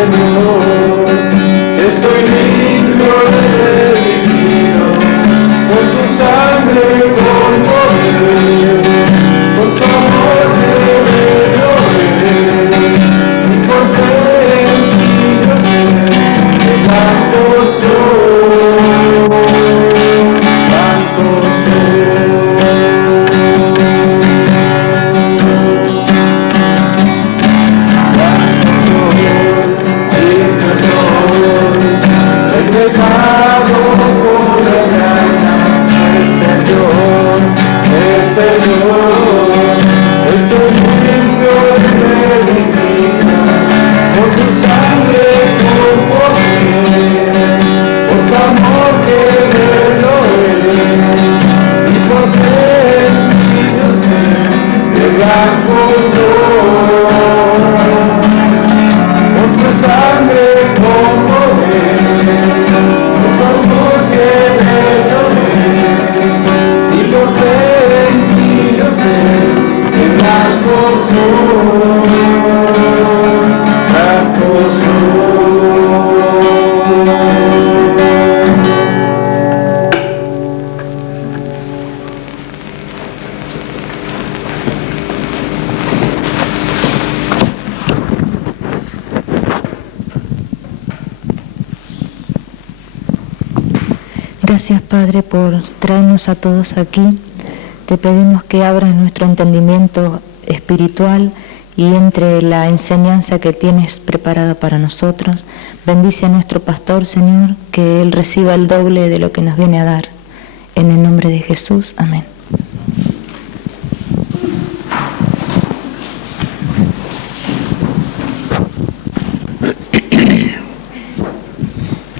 Señor, que soy limpio y redimido por su sangre con poder, por su amor que me lloré, y por fe en ti yo sé que blanco soy, blanco soy. Gracias, Padre, por traernos a todos aquí. Te pedimos que abras nuestro entendimiento espiritual y entre la enseñanza que tienes preparada para nosotros. Bendice a nuestro pastor, Señor, que él reciba el doble de lo que nos viene a dar. En el nombre de Jesús, amén.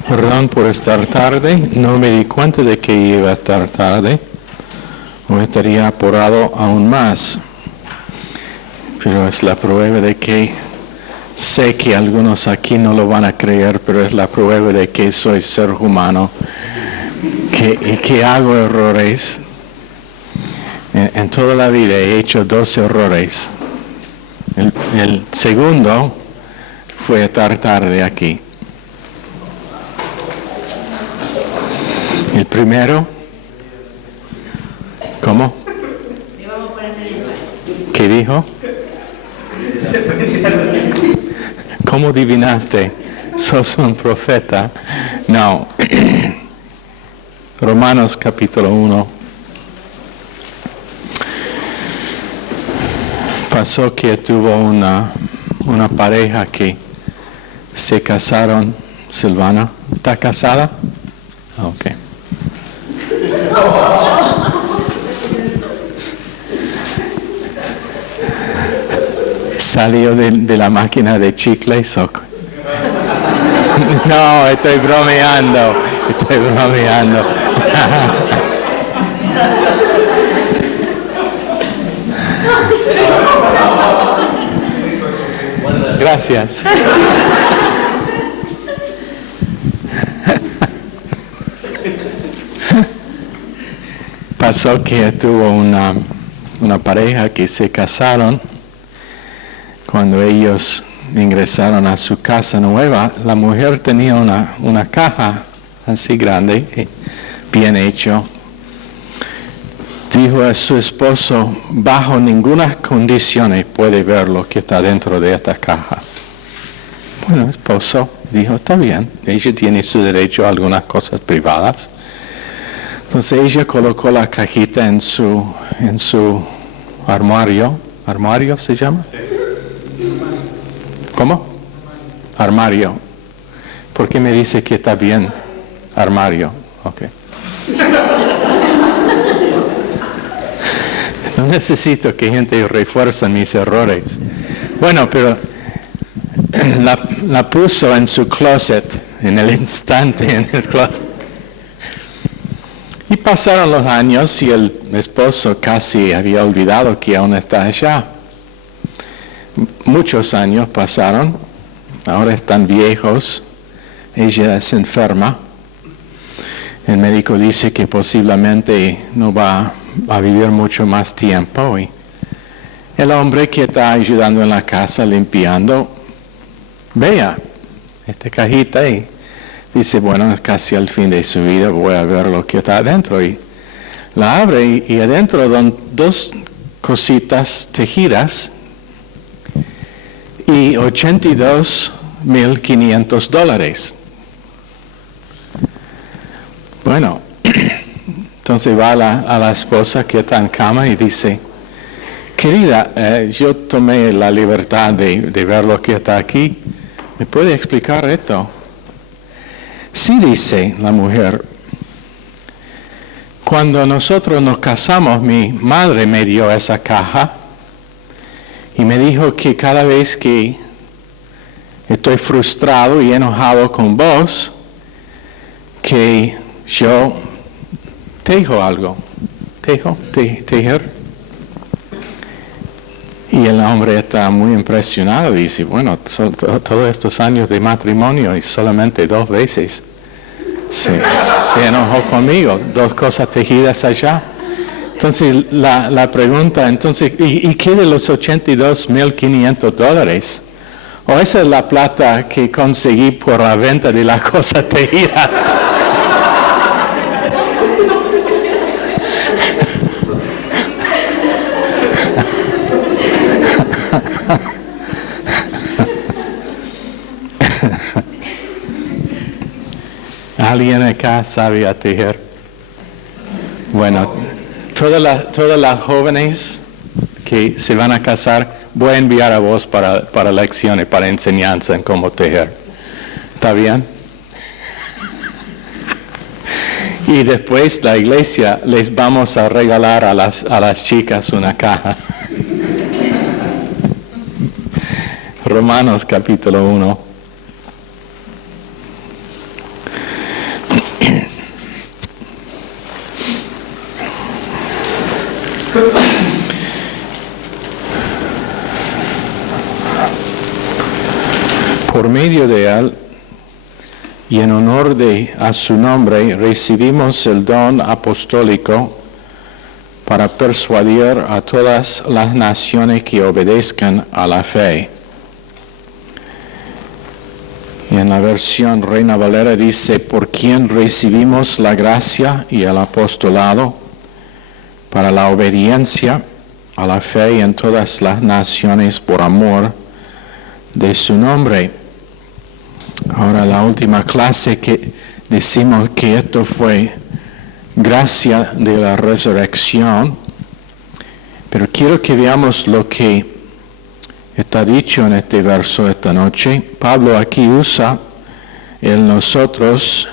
Perdón por estar tarde, no me di cuenta de que iba a estar tarde, o estaría apurado aún más. Pero es la prueba de que sé que algunos aquí no lo van a creer, pero es la prueba de que soy ser humano, que hago errores. En toda la vida he hecho 2 errores. El segundo fue estar tarde aquí. El primero, ¿cómo? ¿Qué dijo? ¿Cómo adivinaste? ¿Sos un profeta? No. Romanos capítulo 1. Pasó que tuvo una pareja que se casaron. Silvana, ¿está casada? Ok. Salió de la máquina de chicles. No, estoy bromeando. Gracias. Pasó que tuvo una pareja que se casaron. Cuando ellos ingresaron a su casa nueva, la mujer tenía una caja así grande, bien hecho. Dijo a su esposo, bajo ninguna condición puede ver lo que está dentro de esta caja. Bueno, el esposo dijo, está bien, ella tiene su derecho a algunas cosas privadas. Entonces ella colocó la cajita en su armario. ¿Armario se llama? Sí. ¿Cómo? Armario. ¿Por qué me dice que está bien? Armario. Ok. No necesito que gente refuerce mis errores. Bueno, pero la puso en su closet, en el instante, en el closet. Y pasaron los años y el esposo casi había olvidado que aún está allá. Muchos años pasaron, ahora están viejos, ella es enferma. El médico dice que posiblemente no va a vivir mucho más tiempo. Y el hombre que está ayudando en la casa, limpiando, vea esta cajita y dice, bueno, casi al fin de su vida voy a ver lo que está adentro. Y la abre y adentro son 2 cositas tejidas y $82,500. Bueno, entonces va a la esposa que está en cama y dice, querida, yo tomé la libertad de ver lo que está aquí. ¿Me puede explicar esto? Sí, dice la mujer. Cuando nosotros nos casamos, mi madre me dio esa caja y me dijo que cada vez que estoy frustrado y enojado con vos, que yo tejo algo. Tejer. Y el hombre está muy impresionado y dice, bueno, todos estos años de matrimonio y solamente 2 veces se enojó conmigo, 2 cosas tejidas allá. Entonces la pregunta, entonces, ¿y qué de los $82,500? ¿O esa es la plata que conseguí por la venta de las cosas tejidas? ¿Alguien acá sabe a tejer? Bueno, todas las jóvenes que se van a casar, voy a enviar a vos para lecciones, para enseñanza en cómo tejer. ¿Está bien? Y después la iglesia les vamos a regalar a las chicas una caja. Romanos capítulo 1. Por medio de él y en honor a su nombre recibimos el don apostólico para persuadir a todas las naciones que obedezcan a la fe. Y en la versión Reina Valera dice, por quien recibimos la gracia y el apostolado para la obediencia a la fe en todas las naciones por amor de su nombre. Ahora la última clase que decimos que esto fue gracia de la resurrección, pero quiero que veamos lo que está dicho en este verso esta noche. Pablo aquí usa el nosotros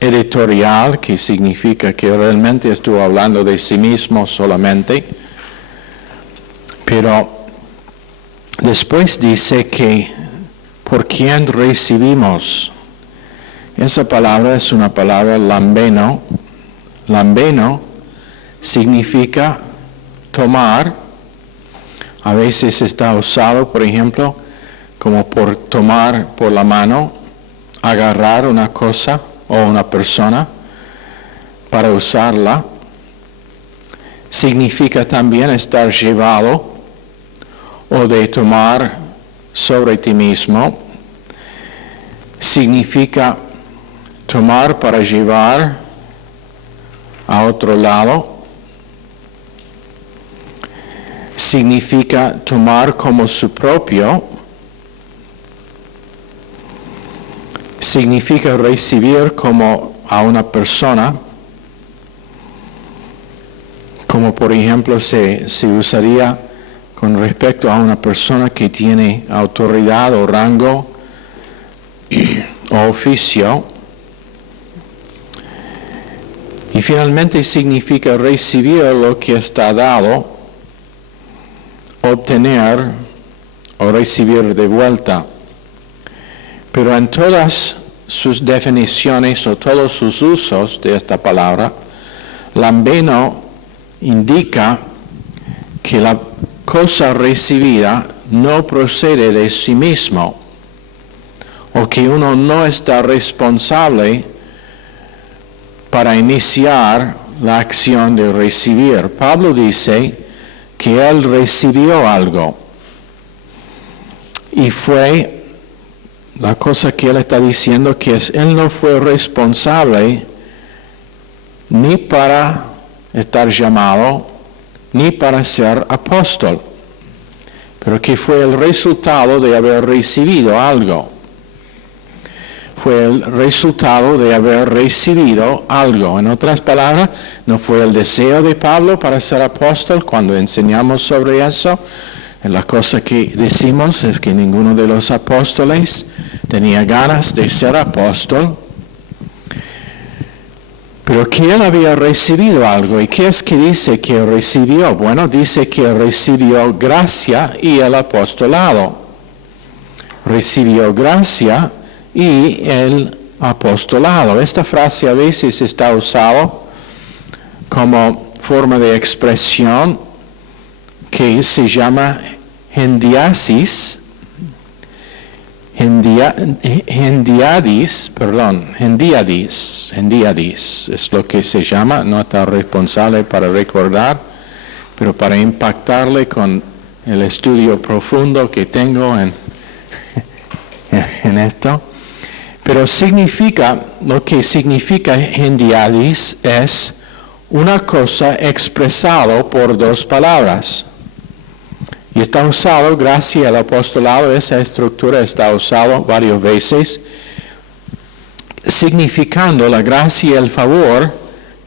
editorial, que significa que realmente estuvo hablando de sí mismo solamente, pero después dice que por quien recibimos. Esa palabra es una palabra lambeno. Lambeno significa tomar. A veces está usado, por ejemplo, como por tomar por la mano, agarrar una cosa o una persona para usarla. Significa también estar llevado o de tomar sobre ti mismo. Significa tomar para llevar a otro lado. Significa tomar como su propio. Significa recibir como a una persona, como por ejemplo se usaría con respecto a una persona que tiene autoridad o rango o oficio. Y finalmente significa recibir lo que está dado, obtener o recibir de vuelta. Pero en todas sus definiciones o todos sus usos de esta palabra, lambeno indica que la cosa recibida no procede de sí mismo, o que uno no está responsable para iniciar la acción de recibir. Pablo dice que él recibió algo y fue la cosa que él está diciendo que es, él no fue responsable ni para estar llamado, ni para ser apóstol, pero que fue el resultado de haber recibido algo. Fue el resultado de haber recibido algo. En otras palabras, no fue el deseo de Pablo para ser apóstol. Cuando enseñamos sobre eso, la cosa que decimos es que ninguno de los apóstoles tenía ganas de ser apóstol, pero que él había recibido algo. ¿Y qué es que dice que recibió? Bueno, dice que recibió gracia y el apostolado. Recibió gracia y el apostolado. Esta frase a veces está usada como forma de expresión que se llama hendiadis es lo que se llama, no está responsable para recordar, pero para impactarle con el estudio profundo que tengo en esto. Pero significa, lo que significa hendiadis es una cosa expresada por dos palabras. Y está usado, gracias al apostolado, esa estructura está usada varias veces, significando la gracia y el favor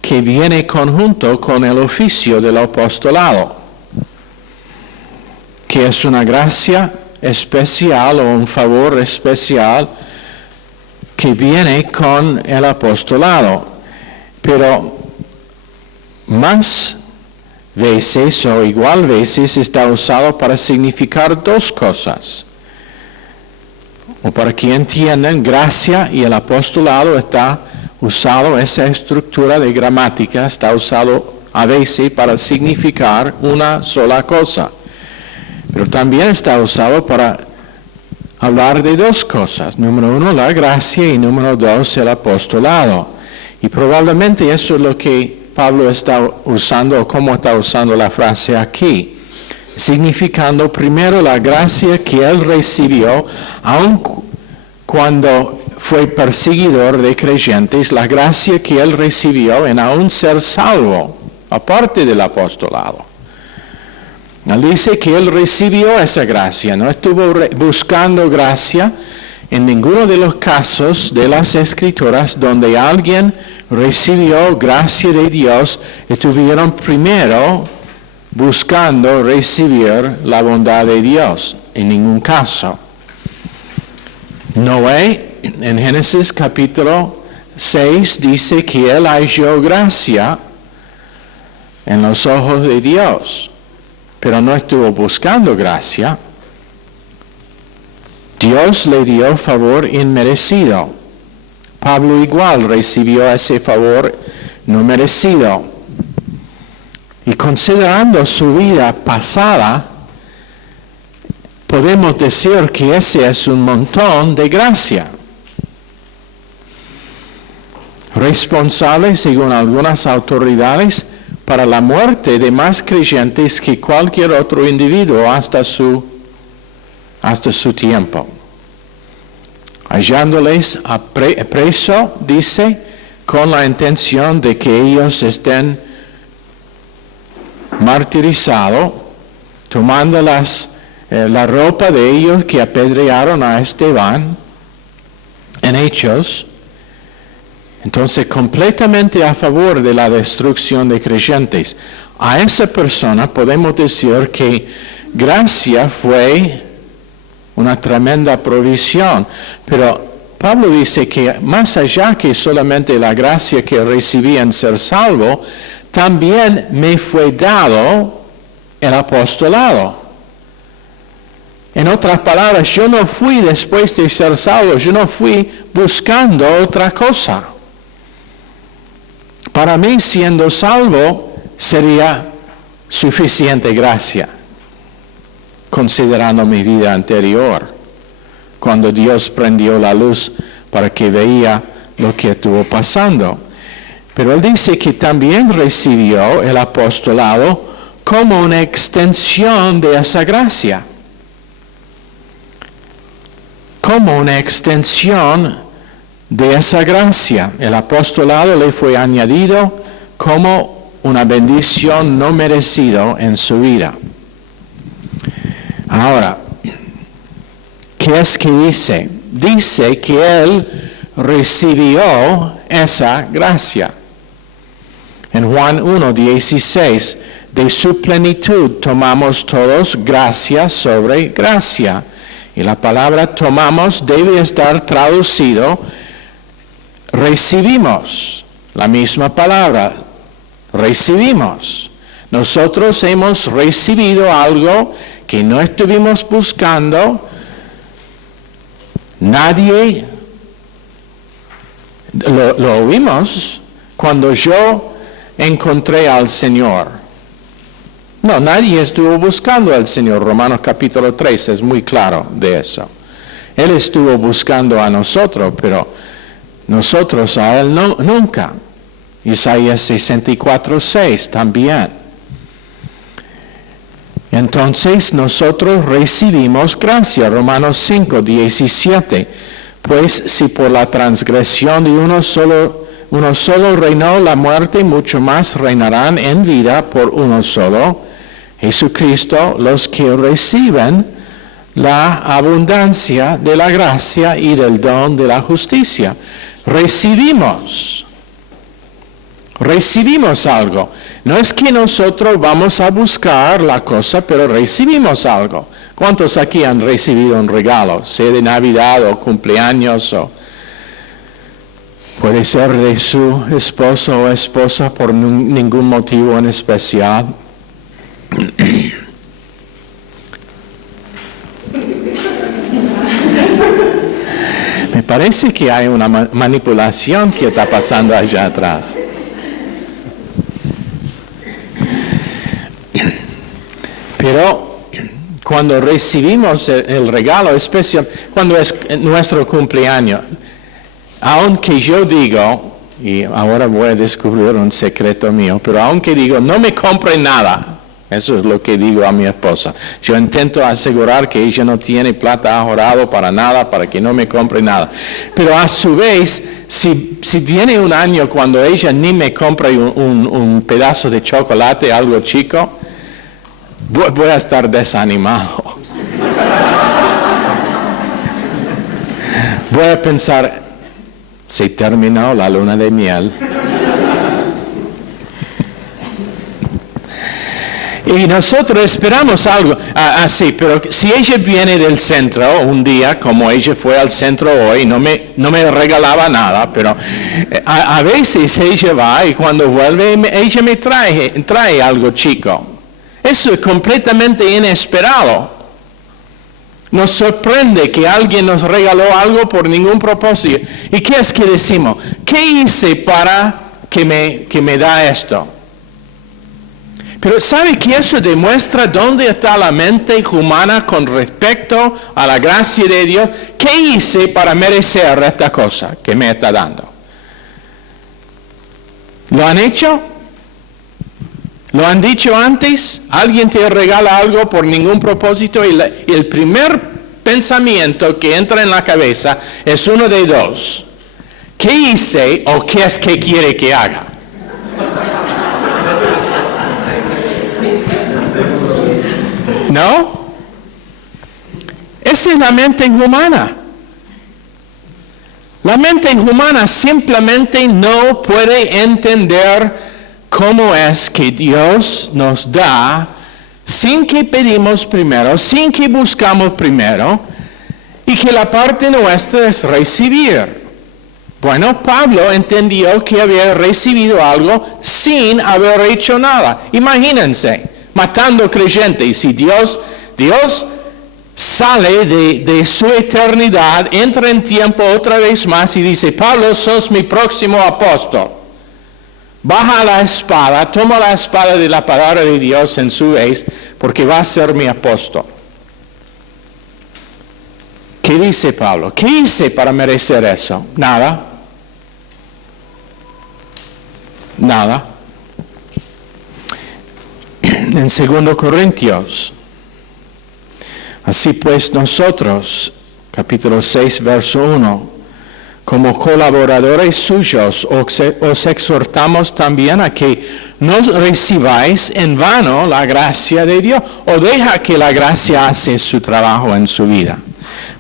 que viene conjunto con el oficio del apostolado, que es una gracia especial o un favor especial que viene con el apostolado. Pero más veces o igual veces está usado para significar dos cosas. O para que entiendan, gracia y el apostolado está usado, esa estructura de gramática está usado a veces para significar una sola cosa. Pero también está usado para hablar de dos cosas. Número uno, la gracia, y número dos, el apostolado. Y probablemente eso es lo que Pablo está usando, o cómo está usando la frase aquí, significando primero la gracia que él recibió, aun cuando fue perseguidor de creyentes, la gracia que él recibió en aún ser salvo, aparte del apostolado. Él dice que él recibió esa gracia, no estuvo buscando gracia en ninguno de los casos de las Escrituras donde alguien recibió gracia de Dios, estuvieron primero buscando recibir la bondad de Dios, en ningún caso. Noé, en Génesis capítulo 6, dice que él halló gracia en los ojos de Dios, pero no estuvo buscando gracia. Dios le dio favor inmerecido. Pablo igual recibió ese favor no merecido. Y considerando su vida pasada, podemos decir que ese es un montón de gracia. Responsable, según algunas autoridades, para la muerte de más creyentes que cualquier otro individuo hasta su tiempo. Hallándoles preso, dice, con la intención de que ellos estén martirizados, tomando la ropa de ellos que apedrearon a Esteban en Hechos. Entonces, completamente a favor de la destrucción de creyentes. A esa persona podemos decir que gracia fue una tremenda provisión. Pero Pablo dice que más allá que solamente la gracia que recibí en ser salvo, también me fue dado el apostolado. En otras palabras, yo no fui después de ser salvo, yo no fui buscando otra cosa. Para mí, siendo salvo, sería suficiente gracia, considerando mi vida anterior, cuando Dios prendió la luz para que veía lo que estuvo pasando. Pero él dice que también recibió el apostolado como una extensión de esa gracia. como una extensión de esa gracia. El apostolado le fue añadido como una bendición no merecida en su vida. Ahora, ¿qué es que dice? Dice que él recibió esa gracia. En Juan 1:16, de su plenitud tomamos todos gracia sobre gracia. Y la palabra tomamos debe estar traducido, recibimos, la misma palabra, recibimos. Nosotros hemos recibido algo que no estuvimos buscando. Nadie lo oímos cuando yo encontré al Señor. No, nadie estuvo buscando al Señor. Romanos capítulo 3 es muy claro de eso. Él estuvo buscando a nosotros, pero nosotros a Él no, nunca. Isaías 64:6 también. Entonces nosotros recibimos gracia. Romanos 5:17. Pues si por la transgresión de uno solo reinó la muerte, mucho más reinarán en vida por uno solo, Jesucristo, los que reciben la abundancia de la gracia y del don de la justicia. Recibimos algo. No es que nosotros vamos a buscar la cosa, pero recibimos algo. ¿Cuántos aquí han recibido un regalo, sea de Navidad o cumpleaños, o puede ser de su esposo o esposa por ningún motivo en especial? Me parece que hay una manipulación que está pasando allá atrás. Pero cuando recibimos el regalo especial, cuando es nuestro cumpleaños, aunque yo digo, y ahora voy a descubrir un secreto mío, pero aunque digo, no me compre nada, eso es lo que digo a mi esposa. Yo intento asegurar que ella no tiene plata ahorrado para nada, para que no me compre nada. Pero a su vez, si viene un año cuando ella ni me compra un pedazo de chocolate, algo chico, voy a estar desanimado. Voy a pensar, se terminó la luna de miel. Y nosotros esperamos algo así, pero si ella viene del centro un día, como ella fue al centro hoy, no me regalaba nada, pero a veces ella va y cuando vuelve, ella me trae algo chico. Eso es completamente inesperado. Nos sorprende que alguien nos regaló algo por ningún propósito. ¿Y qué es que decimos? ¿Qué hice para que me da esto? Pero ¿sabe que eso demuestra dónde está la mente humana con respecto a la gracia de Dios? ¿Qué hice para merecer esta cosa que me está dando? ¿Lo han hecho? ¿Lo han dicho antes? Alguien te regala algo por ningún propósito y el primer pensamiento que entra en la cabeza es uno de dos. ¿Qué hice o qué es que quiere que haga? ¿No? Esa es la mente humana. La mente humana simplemente no puede entender cómo es que Dios nos da sin que pedimos primero, sin que buscamos primero, y que la parte nuestra es recibir. Bueno, Pablo entendió que había recibido algo sin haber hecho nada. Imagínense, matando creyentes, si Dios sale de su eternidad, entra en tiempo otra vez más y dice, Pablo, sos mi próximo apóstol. Baja la espada, toma la espada de la palabra de Dios en su vez, porque va a ser mi apóstol. ¿Qué dice Pablo? ¿Qué hice para merecer eso? Nada. Nada. En 2 Corintios, así pues nosotros, capítulo 6, verso 1. Como colaboradores suyos os exhortamos también a que no recibáis en vano la gracia de Dios, o deja que la gracia hace su trabajo en su vida.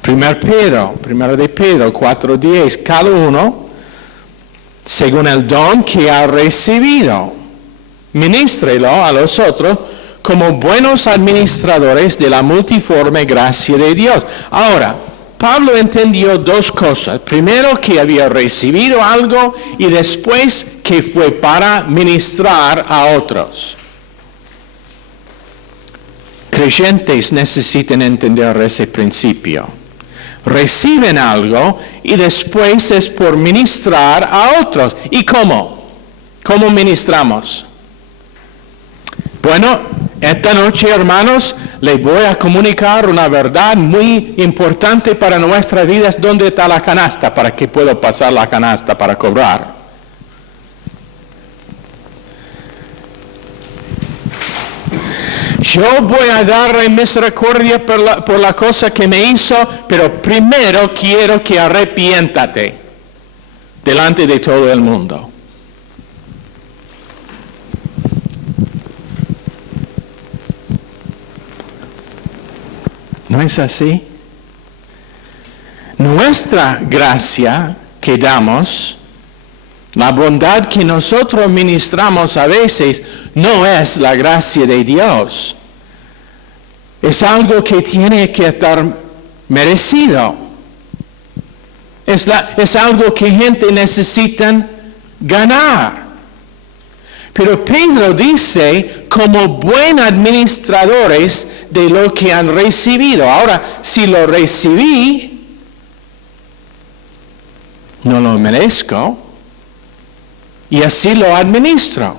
Primero de Pedro 4:10, cada uno según el don que ha recibido, ministrelo a los otros como buenos administradores de la multiforme gracia de Dios. Ahora, Pablo entendió dos cosas. Primero, que había recibido algo, y después que fue para ministrar a otros. Creyentes necesitan entender ese principio. Reciben algo y después es por ministrar a otros. ¿Y cómo? ¿Cómo ministramos? Bueno, esta noche, hermanos, les voy a comunicar una verdad muy importante para nuestras vidas. ¿Dónde está la canasta? ¿Para que puedo pasar la canasta para cobrar? Yo voy a darle misericordia por la cosa que me hizo, pero primero quiero que arrepiéntate delante de todo el mundo. ¿No es así? Nuestra gracia que damos, la bondad que nosotros ministramos a veces, no es la gracia de Dios. Es algo que tiene que estar merecido. Es algo que gente necesita ganar. Pero Pedro dice, como buenos administradores de lo que han recibido. Ahora, si lo recibí, no lo merezco, y así lo administro.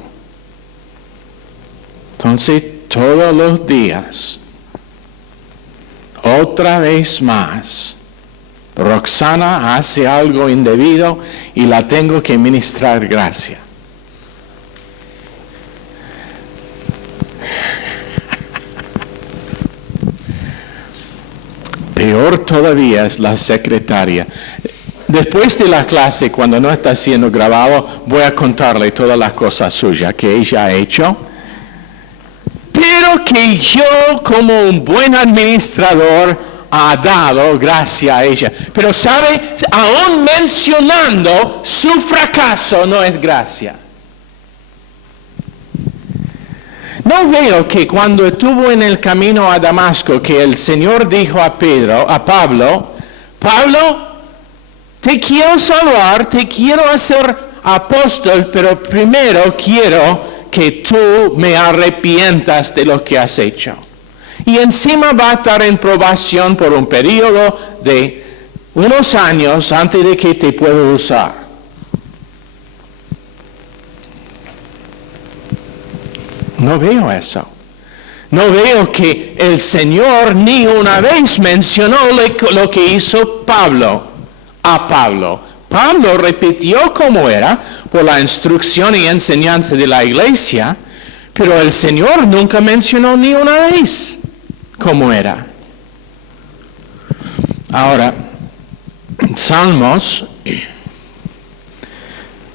Entonces, todos los días, otra vez más, Roxana hace algo indebido y la tengo que ministrar gracia. Peor todavía es la secretaria. Después de la clase, cuando no está siendo grabado, voy a contarle todas las cosas suyas que ella ha hecho. Pero que yo, como un buen administrador, ha dado gracia a ella. Pero sabe, aún mencionando su fracaso, no es gracia. No veo que cuando estuvo en el camino a Damasco, que el Señor dijo a Pablo, te quiero salvar, te quiero hacer apóstol, pero primero quiero que tú me arrepientas de lo que has hecho. Y encima va a estar en probación por un periodo de unos años antes de que te pueda usar. No veo eso. No veo que el Señor ni una vez mencionó lo que hizo a Pablo. Pablo repitió cómo era por la instrucción y enseñanza de la iglesia, pero el Señor nunca mencionó ni una vez cómo era. Ahora, Salmos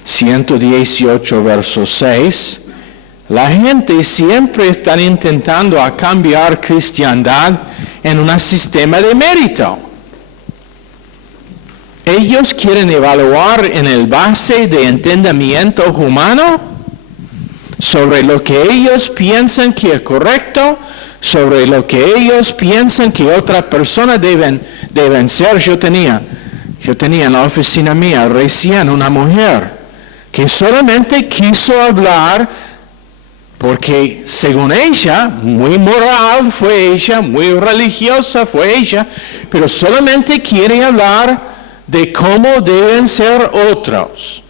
118, verso 6, la gente siempre está intentando a cambiar cristiandad en un sistema de mérito. Ellos quieren evaluar en el base de entendimiento humano sobre lo que ellos piensan que es correcto, sobre lo que ellos piensan que otras personas deben ser. Yo tenía en la oficina mía recién una mujer que solamente quiso hablar porque según ella, muy moral fue ella, muy religiosa fue ella, pero solamente quiere hablar de cómo deben ser otros.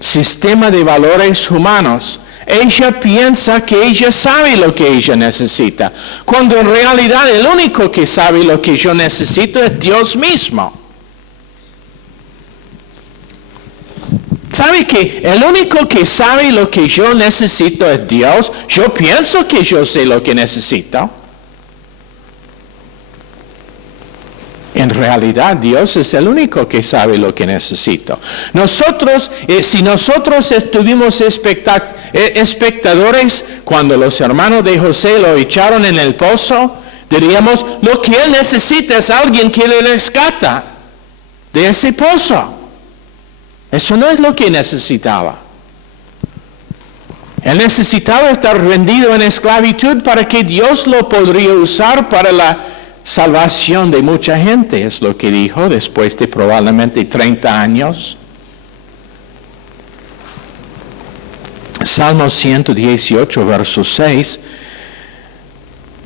Sistema de valores humanos. Ella piensa que ella sabe lo que ella necesita, cuando en realidad el único que sabe lo que yo necesito es Dios mismo. ¿Sabe que el único que sabe lo que yo necesito es Dios? Yo pienso que yo sé lo que necesito. En realidad, Dios es el único que sabe lo que necesito. Nosotros, si nosotros estuvimos espectadores cuando los hermanos de José lo echaron en el pozo, diríamos, lo que él necesita es alguien que le rescata de ese pozo. Eso no es lo que necesitaba. Él necesitaba estar rendido en esclavitud para que Dios lo podría usar para la salvación de mucha gente, es lo que dijo después de probablemente 30 años. Salmo 118, verso 6,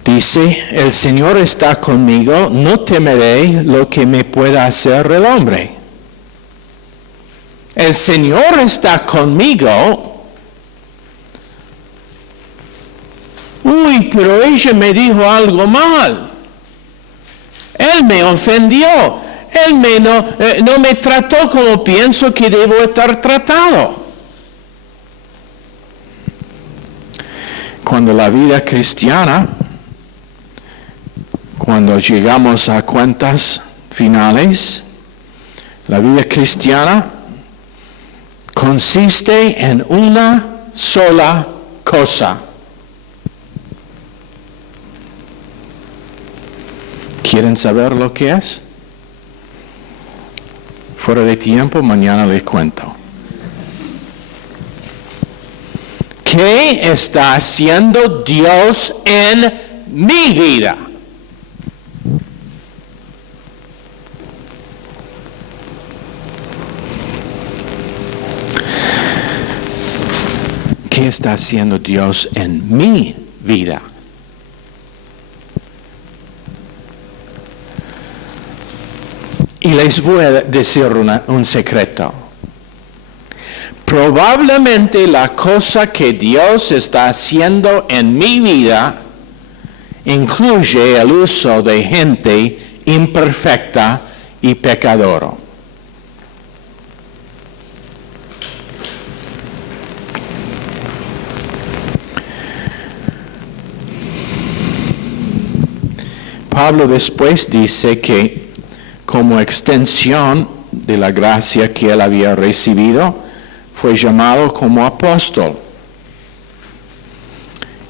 dice, el Señor está conmigo, no temeré lo que me pueda hacer el hombre. El Señor está conmigo. Uy, pero ella me dijo algo mal. Él me ofendió. Él no me trató como pienso que debo estar tratado. Cuando la vida cristiana, cuando llegamos a cuentas finales, la vida cristiana consiste en una sola cosa. ¿Quieren saber lo que es? Fuera de tiempo, mañana les cuento. ¿Qué está haciendo Dios en mi vida? ¿Qué está haciendo Dios en mi vida? Y les voy a decir un secreto. Probablemente la cosa que Dios está haciendo en mi vida incluye el uso de gente imperfecta y pecadora. Pablo después dice que como extensión de la gracia que él había recibido, fue llamado como apóstol.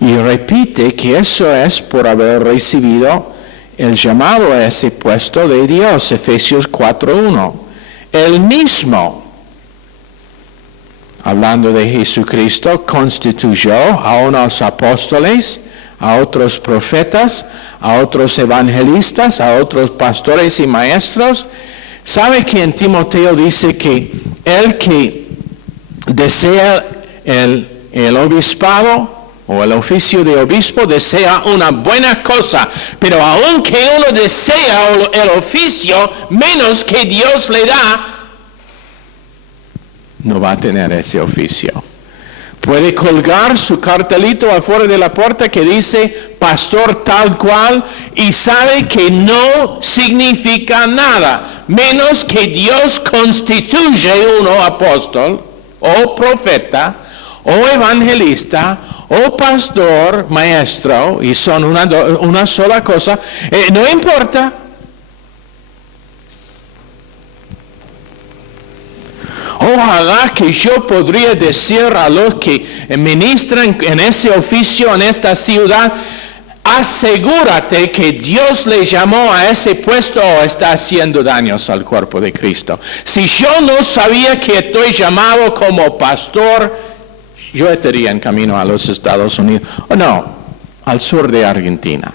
Y repite que eso es por haber recibido el llamado a ese puesto de Dios, Efesios 4:1. Él mismo, hablando de Jesucristo, constituyó a unos apóstoles, a otros profetas, a otros evangelistas, a otros pastores y maestros. ¿Sabe que en Timoteo dice que el que desea el obispado o el oficio de obispo desea una buena cosa, pero aunque uno desea el oficio menos que Dios le da, no va a tener ese oficio? Puede colgar su cartelito afuera de la puerta que dice pastor tal cual y sabe que no significa nada, menos que Dios constituye uno apóstol o profeta o evangelista o pastor, maestro, y son una sola cosa. No importa. Ojalá que yo podría decir a los que ministran en ese oficio en esta ciudad, asegúrate que Dios le llamó a ese puesto o está haciendo daños al cuerpo de Cristo. Si yo no sabía que estoy llamado como pastor, yo estaría en camino a los Estados Unidos, o no, al sur de Argentina.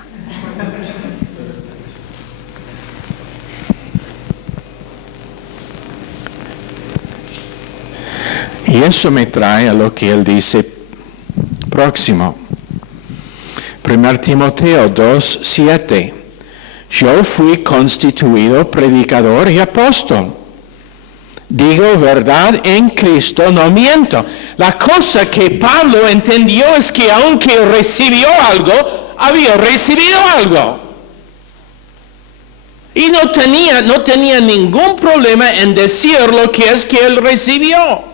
Y eso me trae a lo que él dice próximo. 1 Timoteo 2:7. Yo fui constituido predicador y apóstol. Digo verdad en Cristo, no miento. La cosa que Pablo entendió es que aunque recibió algo, había recibido algo. Y no tenía ningún problema en decir lo que es que él recibió.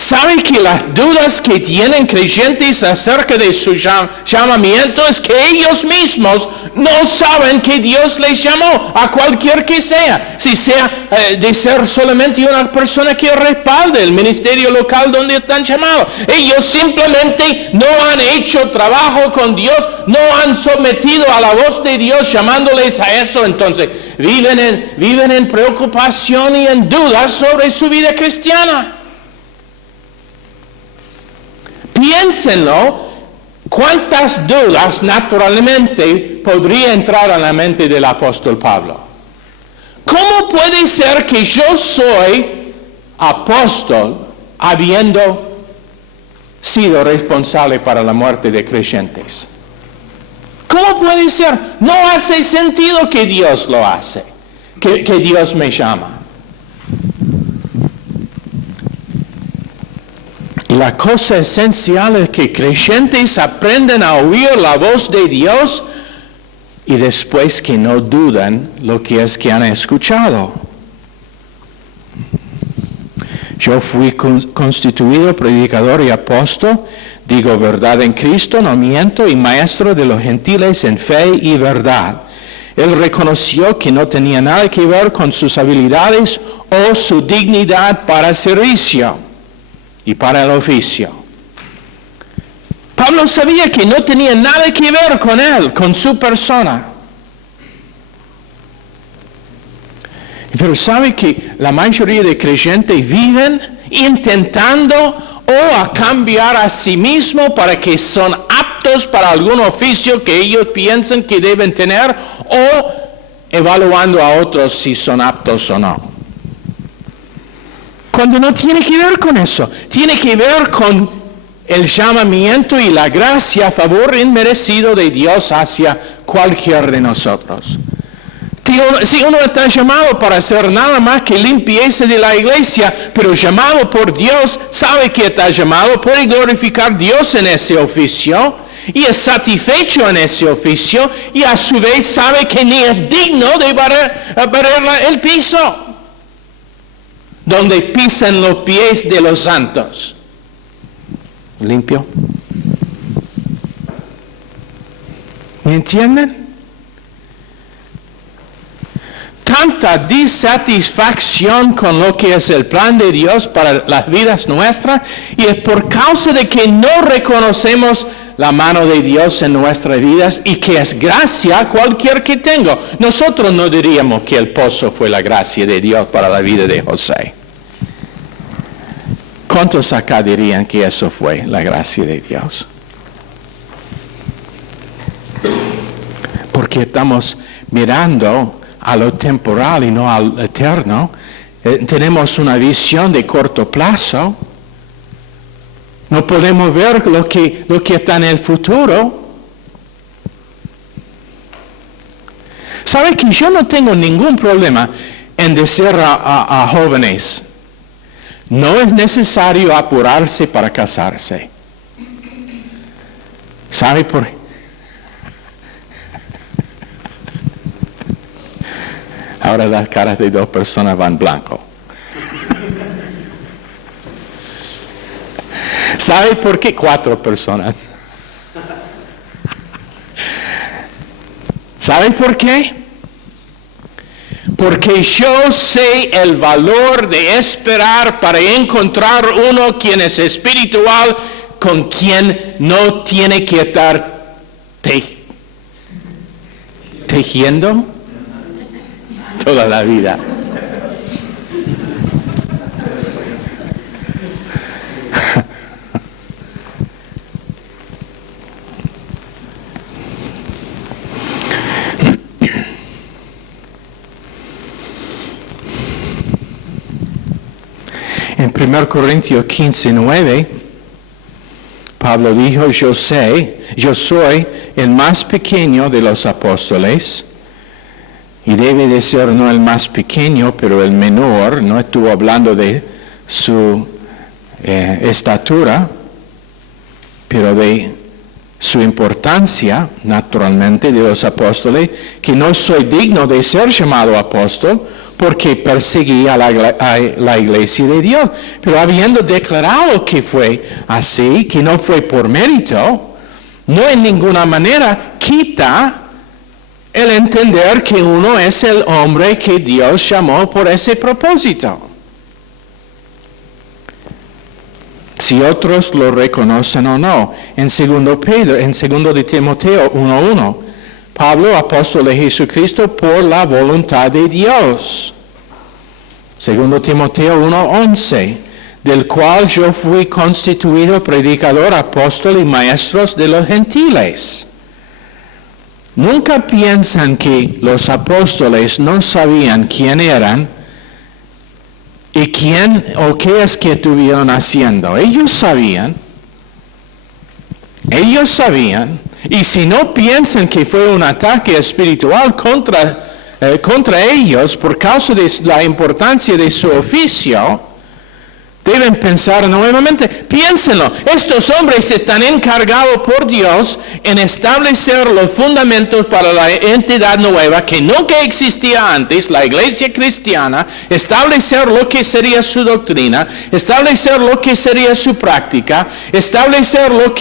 ¿Sabe que las dudas que tienen creyentes acerca de su llamamiento es que ellos mismos no saben que Dios les llamó a cualquier que sea? Si sea de ser solamente una persona que respalde el ministerio local donde están llamados. Ellos simplemente no han hecho trabajo con Dios, no han sometido a la voz de Dios llamándoles a eso. Entonces viven en preocupación y en dudas sobre su vida cristiana. Piénsenlo, cuántas dudas naturalmente podría entrar a la mente del apóstol Pablo. ¿Cómo puede ser que yo soy apóstol habiendo sido responsable para la muerte de creyentes? ¿Cómo puede ser? No hace sentido que Dios lo hace, que Dios me llama. La cosa esencial es que creyentes aprenden a oír la voz de Dios y después que no dudan lo que es que han escuchado. Yo fui constituido predicador y apóstol, digo verdad en Cristo, no miento, y maestro de los gentiles en fe y verdad. Él reconoció que no tenía nada que ver con sus habilidades o su dignidad para servicio y para el oficio. Pablo sabía que no tenía nada que ver con él, con su persona. Pero sabe que la mayoría de creyentes viven intentando a cambiar a sí mismos para que son aptos para algún oficio que ellos piensan que deben tener, o evaluando a otros si son aptos o no. Cuando no tiene que ver con eso, tiene que ver con el llamamiento y la gracia, favor inmerecido de Dios hacia cualquiera de nosotros. Si uno está llamado para hacer nada más que limpieza de la iglesia, pero llamado por Dios, sabe que está llamado, puede glorificar a Dios en ese oficio y es satisfecho en ese oficio, y a su vez sabe que ni es digno de barrer el piso donde pisan los pies de los santos. ¿Limpio? ¿Me entienden? Tanta disatisfacción con lo que es el plan de Dios para las vidas nuestras, y es por causa de que no reconocemos la mano de Dios en nuestras vidas y que es gracia cualquier que tengo. Nosotros no diríamos que el pozo fue la gracia de Dios para la vida de José. ¿Cuántos acá dirían que eso fue la gracia de Dios? Porque estamos mirando a lo temporal y no al eterno. Tenemos una visión de corto plazo. No podemos ver lo que está en el futuro. ¿Sabe que yo no tengo ningún problema en decir a jóvenes: no es necesario apurarse para casarse? ¿Sabe por qué? Ahora las caras de dos personas van blanco. ¿Sabe por qué? 4 personas. ¿Sabe por qué? Porque yo sé el valor de esperar para encontrar uno quien es espiritual, con quien no tiene que estar tejiendo toda la vida. En 1 Corintios 15:9, Pablo dijo: yo soy el más pequeño de los apóstoles. Y debe de ser no el más pequeño, pero el menor. No estuvo hablando de su estatura, pero de su importancia, naturalmente, de los apóstoles, que no soy digno de ser llamado apóstol, porque perseguía a la iglesia de Dios. Pero habiendo declarado que fue así, que no fue por mérito, no en ninguna manera quita el entender que uno es el hombre que Dios llamó por ese propósito. Si otros lo reconocen o no. En 2 de Timoteo 1:1, Pablo, apóstol de Jesucristo, por la voluntad de Dios. 2 Timoteo 1:11, del cual yo fui constituido predicador, apóstol y maestro de los gentiles. Nunca piensan que los apóstoles no sabían quién eran y quién o qué es que estuvieron haciendo. Ellos sabían. Y si no piensan que fue un ataque espiritual contra ellos por causa de la importancia de su oficio, deben pensar nuevamente. Piénsenlo, estos hombres están encargados por Dios en establecer los fundamentos para la entidad nueva que nunca existía antes, la iglesia cristiana, establecer lo que sería su doctrina, establecer lo que sería su práctica, establecer lo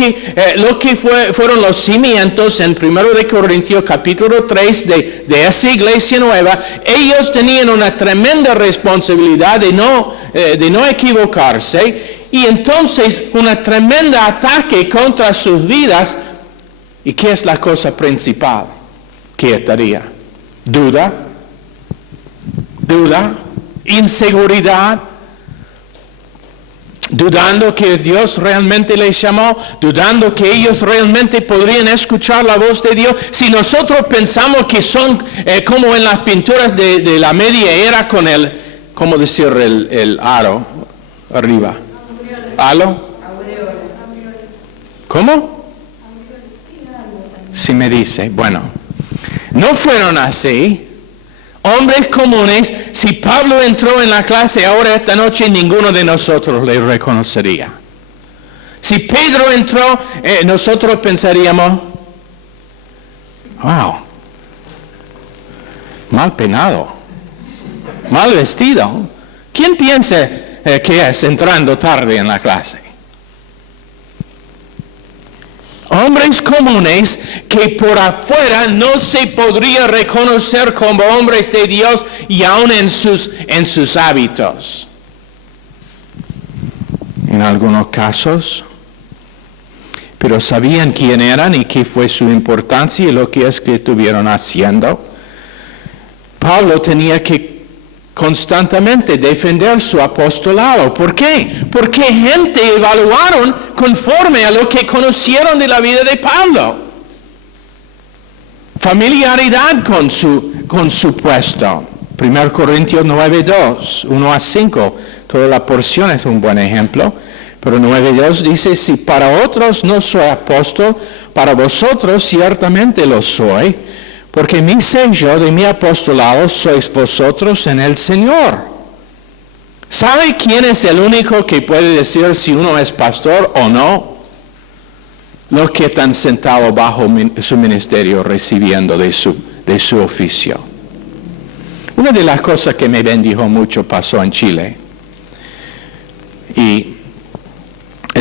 que fueron los cimientos en 1 Corintios capítulo 3 de esa iglesia nueva. Ellos tenían una tremenda responsabilidad de no equivocarse, y entonces una tremenda ataque contra sus vidas. ¿Y qué es la cosa principal que estaría? Duda, inseguridad, dudando que Dios realmente les llamó, dudando que ellos realmente podrían escuchar la voz de Dios. Si nosotros pensamos que son como en las pinturas de la media era con el aro arriba. ¿Halo? ¿Cómo? Si me dice, bueno, no fueron así. Hombres comunes. Si Pablo entró en la clase ahora esta noche, ninguno de nosotros le reconocería. Si Pedro entró, nosotros pensaríamos, wow, mal peinado, mal vestido. ¿Quién piensa que es entrando tarde en la clase? Hombres comunes que por afuera no se podría reconocer como hombres de Dios y aún en sus hábitos. En algunos casos, pero sabían quién eran y qué fue su importancia y lo que es que estuvieron haciendo. Pablo tenía que constantemente defender su apostolado. ¿Por qué? Porque gente evaluaron conforme a lo que conocieron de la vida de Pablo. Familiaridad con su puesto. 1 Corintios 9:2, 1-5. Toda la porción es un buen ejemplo. Pero 9:2 dice, si para otros no soy apóstol, para vosotros ciertamente lo soy. Porque mi sello de mi apostolado sois vosotros en el Señor. ¿Sabe quién es el único que puede decir si uno es pastor o no? Los que están sentados bajo su ministerio recibiendo de su oficio. Una de las cosas que me bendijo mucho pasó en Chile. Y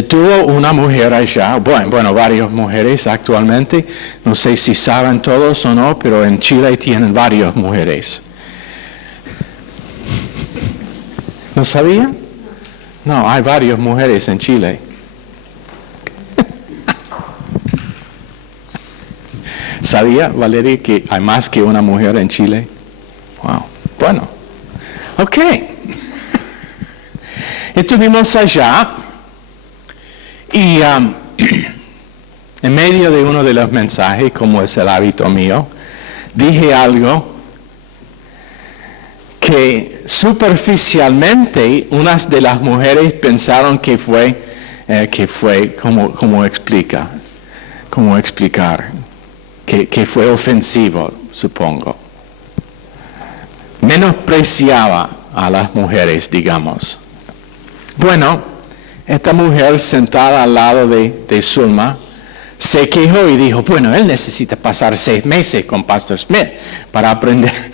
tuvo una mujer allá, bueno, varias mujeres actualmente, no sé si saben todos o no, pero en Chile tienen varias mujeres. ¿No sabían? No, hay varias mujeres en Chile. ¿Sabía, Valeria, que hay más que una mujer en Chile? Wow, bueno, ok. Estuvimos allá. Y en medio de uno de los mensajes, como es el hábito mío, dije algo que superficialmente unas de las mujeres pensaron que fue como explicar, que fue ofensivo, supongo. Menospreciaba a las mujeres, digamos. Bueno, esta mujer sentada al lado de Zulma se quejó y dijo, bueno, él necesita pasar 6 meses con Pastor Smith para aprender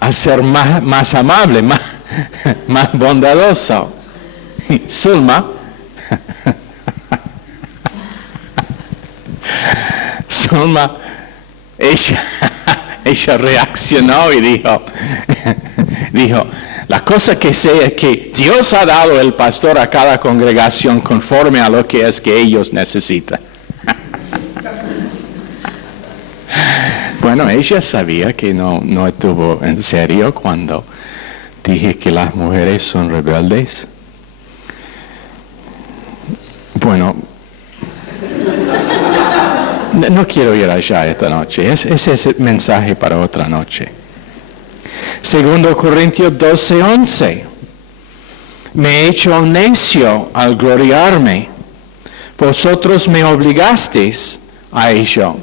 a ser más amable, más bondadoso. Y Zulma, ella reaccionó y dijo, la cosa que sé es que Dios ha dado el pastor a cada congregación conforme a lo que es que ellos necesitan. Bueno, ella sabía que no estuvo en serio cuando dije que las mujeres son rebeldes. Bueno, no quiero ir allá esta noche. Ese es el mensaje para otra noche. 2 Corintios 12:11. Me he hecho necio al gloriarme. Vosotros me obligasteis a ello.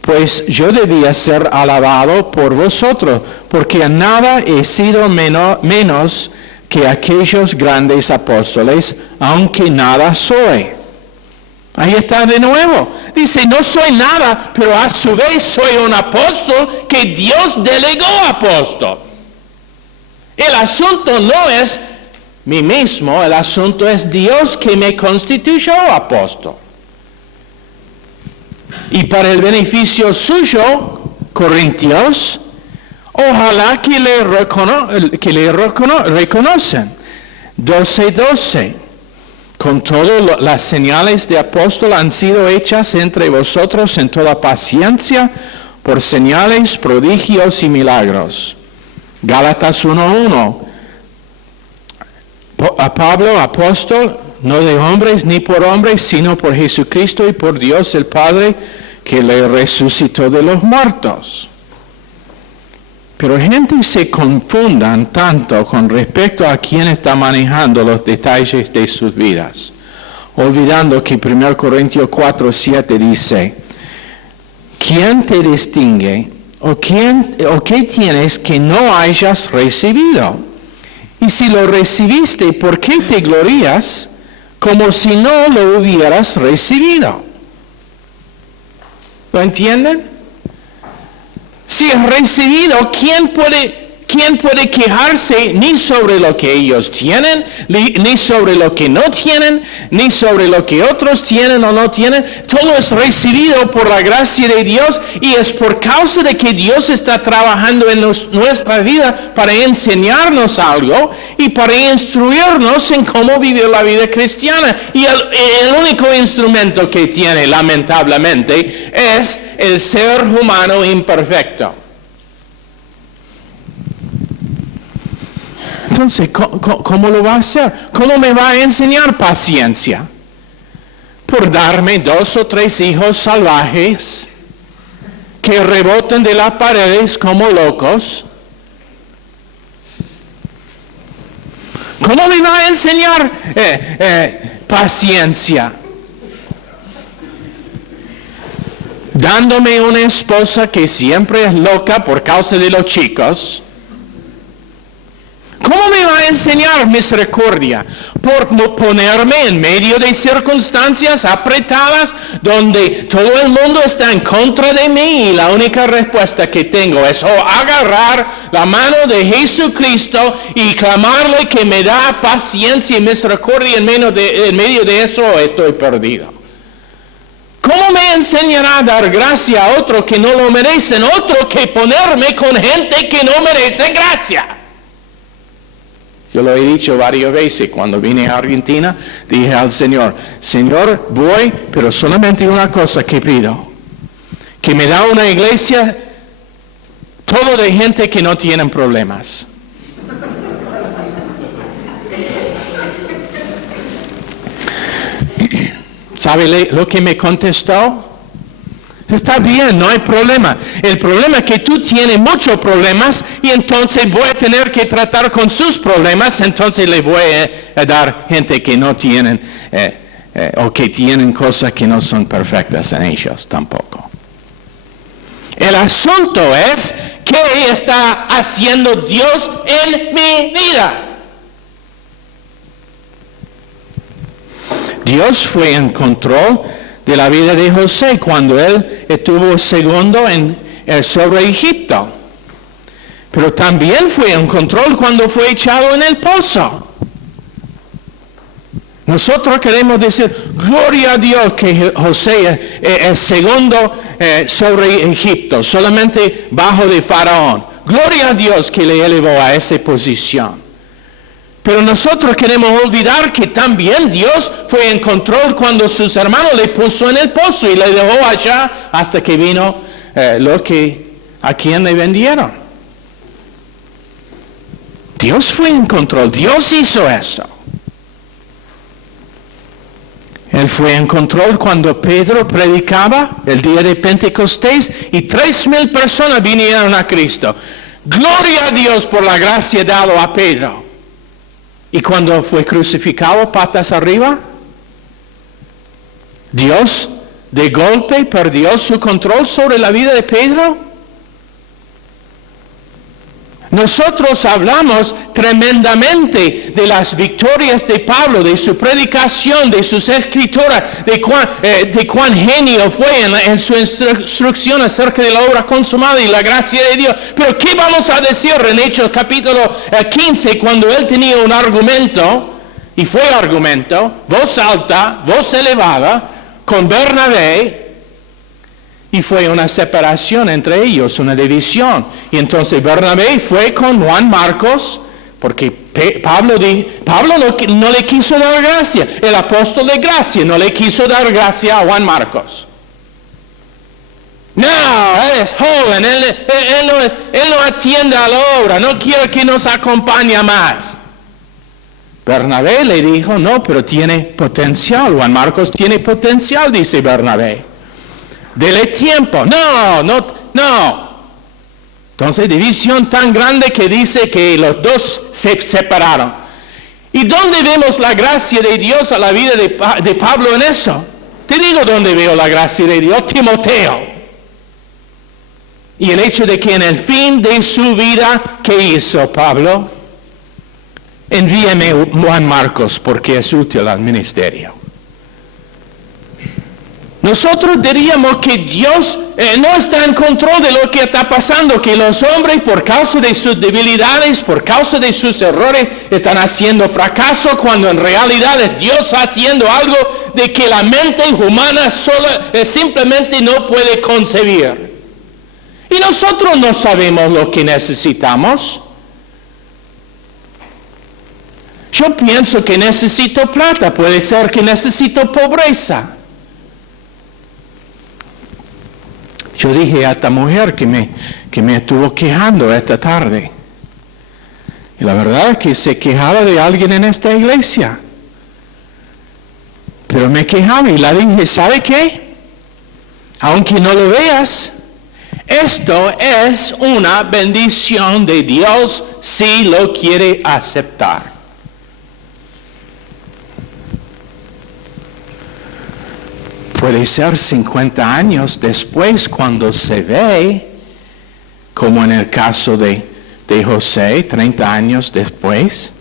Pues yo debía ser alabado por vosotros, porque a nada he sido menos que aquellos grandes apóstoles, aunque nada soy. Ahí está de nuevo. Dice, no soy nada, pero a su vez soy un apóstol que Dios delegó apóstol. El asunto no es mí mismo, el asunto es Dios que me constituyó apóstol. Y para el beneficio suyo, Corintios, ojalá que le reconocen. 12:12. Con todo, las señales de apóstol han sido hechas entre vosotros en toda paciencia, por señales, prodigios y milagros. Gálatas 1:1. A Pablo, apóstol, no de hombres ni por hombres, sino por Jesucristo y por Dios el Padre, que le resucitó de los muertos. Pero gente se confundan tanto con respecto a quién está manejando los detalles de sus vidas, olvidando que 1 Corintios 4:7 dice, ¿quién te distingue o qué tienes que no hayas recibido? Y si lo recibiste, ¿por qué te glorías como si no lo hubieras recibido? ¿Lo entienden? Si es recibido, ¿quién puede quejarse ni sobre lo que ellos tienen, ni sobre lo que no tienen, ni sobre lo que otros tienen o no tienen? Todo es recibido por la gracia de Dios y es por causa de que Dios está trabajando en nuestra vida para enseñarnos algo y para instruirnos en cómo vivir la vida cristiana. Y el único instrumento que tiene, lamentablemente, es el ser humano imperfecto. Entonces, ¿cómo lo va a hacer? ¿Cómo me va a enseñar paciencia? ¿Por darme 2 o 3 hijos salvajes que rebotan de las paredes como locos? ¿Cómo me va a enseñar paciencia? Dándome una esposa que siempre es loca por causa de los chicos. ¿Cómo me va a enseñar misericordia? Por ponerme en medio de circunstancias apretadas donde todo el mundo está en contra de mí y la única respuesta que tengo es agarrar la mano de Jesucristo y clamarle que me da paciencia y misericordia en medio de eso estoy perdido. ¿Cómo me enseñará a dar gracia a otro que no lo merecen? Otro que ponerme con gente que no merecen gracia. Yo lo he dicho varias veces, cuando vine a Argentina, dije al Señor, Señor, voy, pero solamente una cosa que pido, que me da una iglesia todo de gente que no tienen problemas. ¿Sabe lo que me contestó? Está bien, no hay problema. El problema es que tú tienes muchos problemas y entonces voy a tener que tratar con sus problemas, entonces le voy a dar gente que no tienen o que tienen cosas que no son perfectas en ellos tampoco. El asunto es, ¿qué está haciendo Dios en mi vida? Dios fue en control de la vida de José cuando él estuvo segundo sobre Egipto. Pero también fue en control cuando fue echado en el pozo. Nosotros queremos decir, gloria a Dios que José es segundo sobre Egipto, solamente bajo de Faraón. Gloria a Dios que le elevó a esa posición. Pero nosotros queremos olvidar que también Dios fue en control cuando sus hermanos le puso en el pozo y le dejó allá hasta que vino a quien le vendieron. Dios fue en control, Dios hizo esto. Él fue en control cuando Pedro predicaba el día de Pentecostés y 3,000 personas vinieron a Cristo. Gloria a Dios por la gracia dada a Pedro. Y cuando fue crucificado patas arriba, Dios de golpe perdió su control sobre la vida de Pedro. Nosotros hablamos tremendamente de las victorias de Pablo, de su predicación, de sus escrituras, de cuán genio fue en su instrucción acerca de la obra consumada y la gracia de Dios. Pero ¿qué vamos a decir en Hechos capítulo 15 cuando él tenía un argumento, y fue argumento, voz alta, voz elevada, con Bernabé? Y fue una separación entre ellos, una división. Y entonces Bernabé fue con Juan Marcos, porque Pablo no le quiso dar gracia. El apóstol de gracia no le quiso dar gracia a Juan Marcos. No, él es joven, él no atiende a la obra, no quiere que nos acompañe más. Bernabé le dijo, no, pero tiene potencial. Juan Marcos tiene potencial, dice Bernabé. Dele tiempo. No. Entonces, división tan grande que dice que los dos se separaron. ¿Y dónde vemos la gracia de Dios a la vida de Pablo en eso? Te digo dónde veo la gracia de Dios, Timoteo. Y el hecho de que en el fin de su vida, ¿qué hizo Pablo? Envíeme Juan Marcos porque es útil al ministerio. Nosotros diríamos que Dios no está en control de lo que está pasando, que los hombres por causa de sus debilidades, por causa de sus errores, están haciendo fracaso, cuando en realidad es Dios haciendo algo de que la mente humana simplemente no puede concebir. Y nosotros no sabemos lo que necesitamos. Yo pienso que necesito plata, puede ser que necesito pobreza. Yo dije a esta mujer que me estuvo quejando esta tarde. Y la verdad es que se quejaba de alguien en esta iglesia. Pero me quejaba y la dije, ¿sabe qué? Aunque no lo veas, esto es una bendición de Dios si lo quiere aceptar. Puede ser 50 años después cuando se ve, como en el caso de José, 30 años después.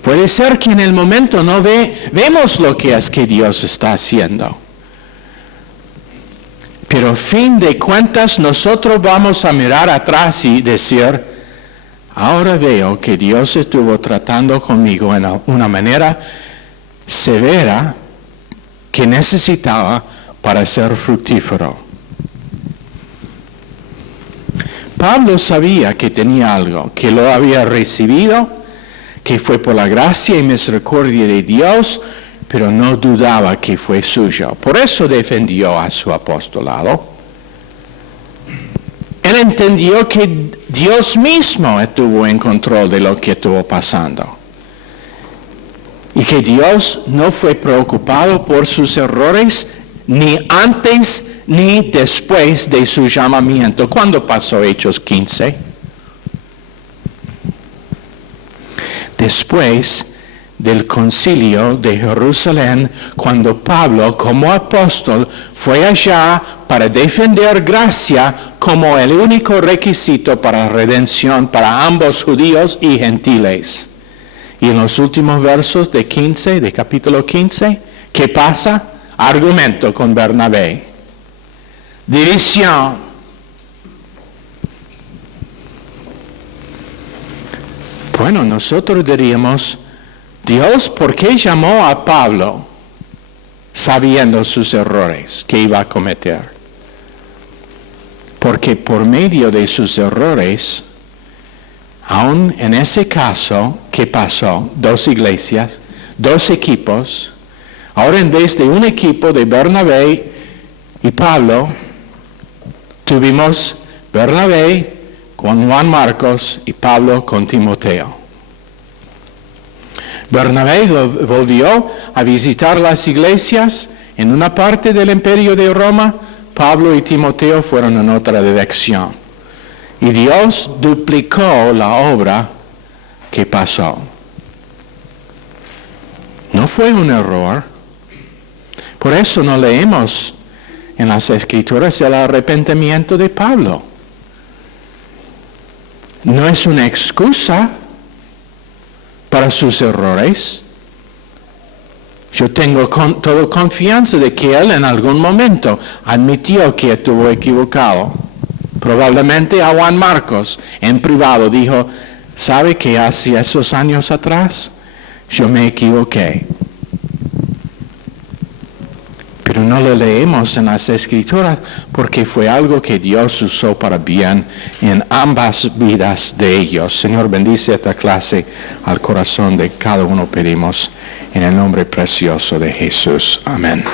Puede ser que en el momento no vemos lo que es que Dios está haciendo. Pero a fin de cuentas nosotros vamos a mirar atrás y decir, ahora veo que Dios estuvo tratando conmigo en una manera severa que necesitaba para ser fructífero. Pablo sabía que tenía algo, que lo había recibido, que fue por la gracia y misericordia de Dios, pero no dudaba que fue suyo. Por eso defendió a su apostolado. Él entendió que Dios mismo estuvo en control de lo que estuvo pasando. Y que Dios no fue preocupado por sus errores ni antes ni después de su llamamiento. ¿Cuándo pasó Hechos 15? Después del concilio de Jerusalén, cuando Pablo como apóstol fue allá para defender gracia como el único requisito para redención para ambos judíos y gentiles. Y en los últimos versos de capítulo 15, ¿qué pasa? Argumento con Bernabé. División. Bueno, nosotros diríamos, Dios, ¿por qué llamó a Pablo sabiendo sus errores que iba a cometer? Porque por medio de sus errores, aún en ese caso, ¿qué pasó? 2 iglesias, 2 equipos. Ahora en vez de un equipo de Bernabé y Pablo, tuvimos Bernabé con Juan Marcos y Pablo con Timoteo. Bernabé volvió a visitar las iglesias en una parte del imperio de Roma. Pablo y Timoteo fueron en otra dirección. Y Dios duplicó la obra que pasó. No fue un error. Por eso no leemos en las Escrituras el arrepentimiento de Pablo. No es una excusa para sus errores. Yo tengo toda confianza de que él en algún momento admitió que estuvo equivocado. Probablemente a Juan Marcos en privado dijo, ¿sabe que hace esos años atrás yo me equivoqué? Pero no lo leemos en las Escrituras porque fue algo que Dios usó para bien en ambas vidas de ellos. Señor, bendice esta clase al corazón de cada uno, pedimos en el nombre precioso de Jesús. Amén.